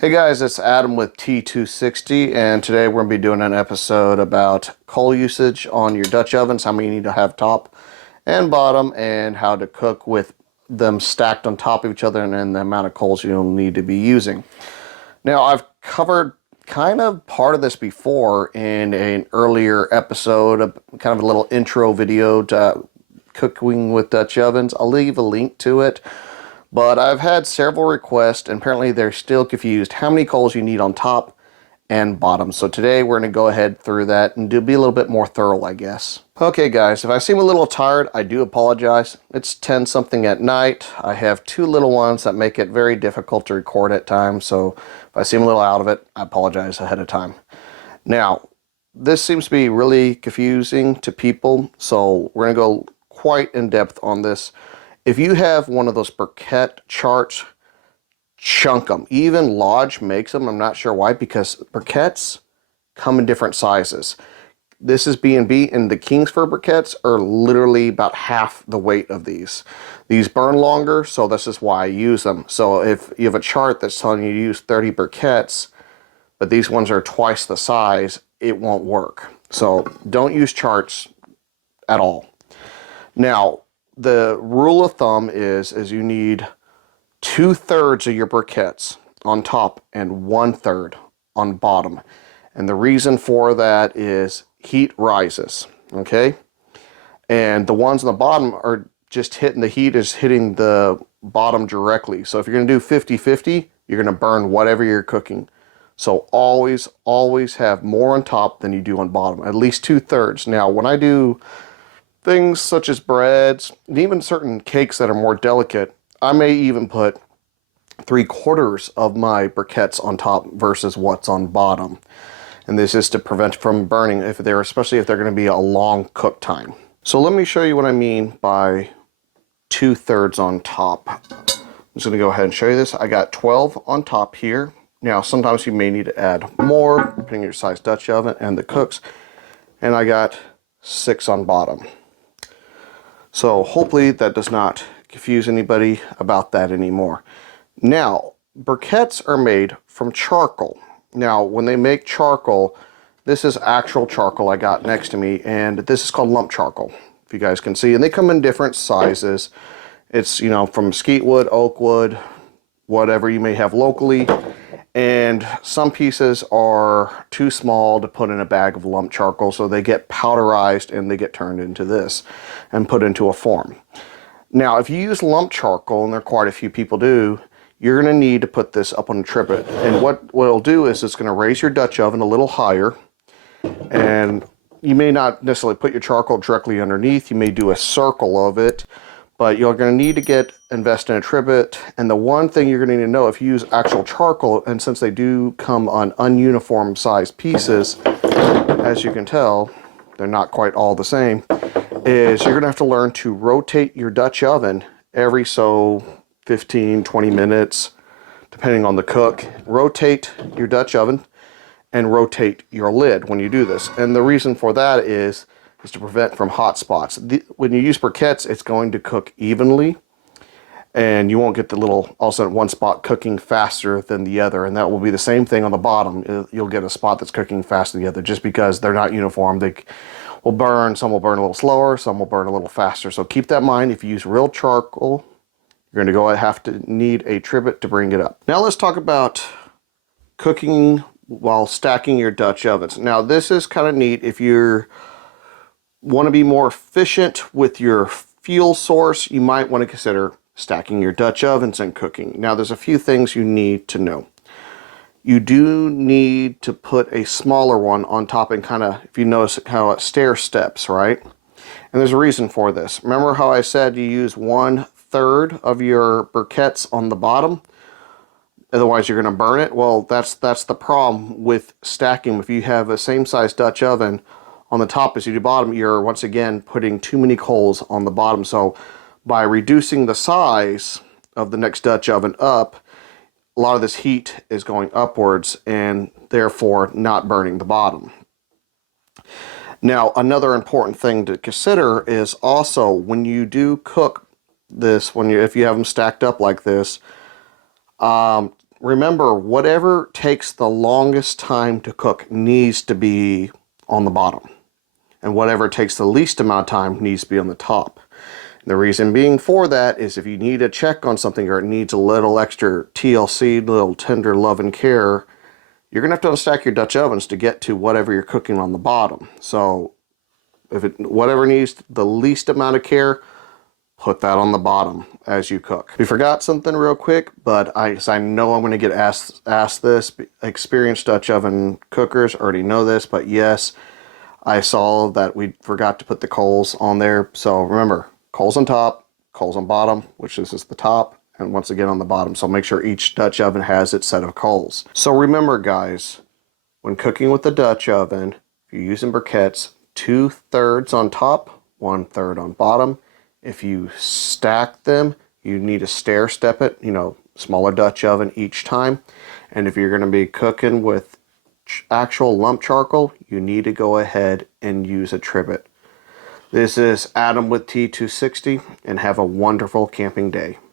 Hey guys, it's Adam with T260, and today we're going to be doing an episode about coal usage on your Dutch ovens, how many you need to have top and bottom, and how to cook with them stacked on top of each other, and then the amount of coals you'll need to be using. Now, I've covered kind of part of this before in an earlier episode, kind of a little intro video to cooking with Dutch ovens. I'll leave a link to it. But I've had several requests, and apparently they're still confused how many coals you need on top and bottom. So today we're going to go ahead through that and be a little bit more thorough, I guess. Okay guys, if I seem a little tired, I do apologize. It's 10 something at night. I have two little ones that make it very difficult to record at times. So if I seem a little out of it, I apologize ahead of time. Now, this seems to be really confusing to people. So we're going to go quite in depth on this. If you have one of those briquette charts, chunk them. Even Lodge makes them. I'm not sure why, because briquettes come in different sizes. This is B&B, and the Kingsford briquettes are literally about half the weight of these. These burn longer, so this is why I use them. So if you have a chart that's telling you to use 30 briquettes, but these ones are twice the size, it won't work. So don't use charts at all. Now, the rule of thumb is you need 2/3 of your briquettes on top and 1/3 on bottom. And the reason for that is heat rises, okay? And the ones on the bottom are just hitting, the heat is hitting the bottom directly. So if you're going to do 50-50, you're going to burn whatever you're cooking. So always have more on top than you do on bottom, at least 2/3. Now, when I do things such as breads, and even certain cakes that are more delicate, I may even put 3/4 of my briquettes on top versus what's on bottom. And this is to prevent from burning, especially if they're going to be a long cook time. So let me show you what I mean by 2/3 on top. I'm just going to go ahead and show you this. I got 12 on top here. Now, sometimes you may need to add more, depending on your size Dutch oven and the cooks. And I got 6 on bottom. So hopefully that does not confuse anybody about that anymore. Now, briquettes are made from charcoal. Now, when they make charcoal, this is actual charcoal I got next to me, and this is called lump charcoal, if you guys can see. And they come in different sizes. It's, from mesquite wood, oak wood, whatever you may have locally. And some pieces are too small to put in a bag of lump charcoal, so they get powderized and they get turned into this and put into a form. Now, if you use lump charcoal, and there are quite a few people do, you're going to need to put this up on a trivet. And what it'll do is it's going to raise your Dutch oven a little higher, and you may not necessarily put your charcoal directly underneath. You may do a circle of it, but you're going to need to invest in a trivet. And the one thing you're going to need to know, if you use actual charcoal, and since they do come on ununiform sized pieces, as you can tell, they're not quite all the same, is you're going to have to learn to rotate your Dutch oven every 15-20 minutes, depending on the cook. Rotate your Dutch oven and rotate your lid when you do this. And the reason for that is to prevent from hot spots. When you use briquettes, it's going to cook evenly, and you won't get the little, all of a sudden, one spot cooking faster than the other. And that will be the same thing on the bottom. You'll get a spot that's cooking faster than the other, just because they're not uniform. They will burn. Some will burn a little slower, some will burn a little faster. So keep that in mind. If you use real charcoal, you're going to have to need a trivet to bring it up. Now let's talk about cooking while stacking your Dutch ovens. Now this is kind of neat if you want to be more efficient with your fuel source. You might want to consider stacking your Dutch ovens and cooking. Now there's a few things you need to know. You do need to put a smaller one on top, and kind of, if you notice how it stair steps, right? And there's a reason for this. Remember how I said you use 1/3 of your briquettes on the bottom? Otherwise you're going to burn it. Well, that's the problem with stacking. If you have a same size Dutch oven on the top as you do bottom, you're once again putting too many coals on the bottom. So by reducing the size of the next Dutch oven up, a lot of this heat is going upwards and therefore not burning the bottom. Now, another important thing to consider is also when you do cook this, if you have them stacked up like this, remember, whatever takes the longest time to cook needs to be on the bottom. And whatever takes the least amount of time needs to be on the top. The reason being for that is if you need a check on something or it needs a little extra TLC, little tender love and care, you're going to have to unstack your Dutch ovens to get to whatever you're cooking on the bottom. So if whatever needs the least amount of care, put that on the bottom as you cook. We forgot something real quick, but I know I'm going to get asked this. Experienced Dutch oven cookers already know this, but yes, I saw that we forgot to put the coals on there. So remember, coals on top, coals on bottom, which this is the top, and once again on the bottom. So make sure each Dutch oven has its set of coals. So remember, guys, when cooking with the Dutch oven, if you're using briquettes, 2/3 on top, 1/3 on bottom. If you stack them, you need to stair step it, smaller Dutch oven each time. And if you're going to be cooking with actual lump charcoal, you need to go ahead and use a trivet. This is Adam with T260, and have a wonderful camping day.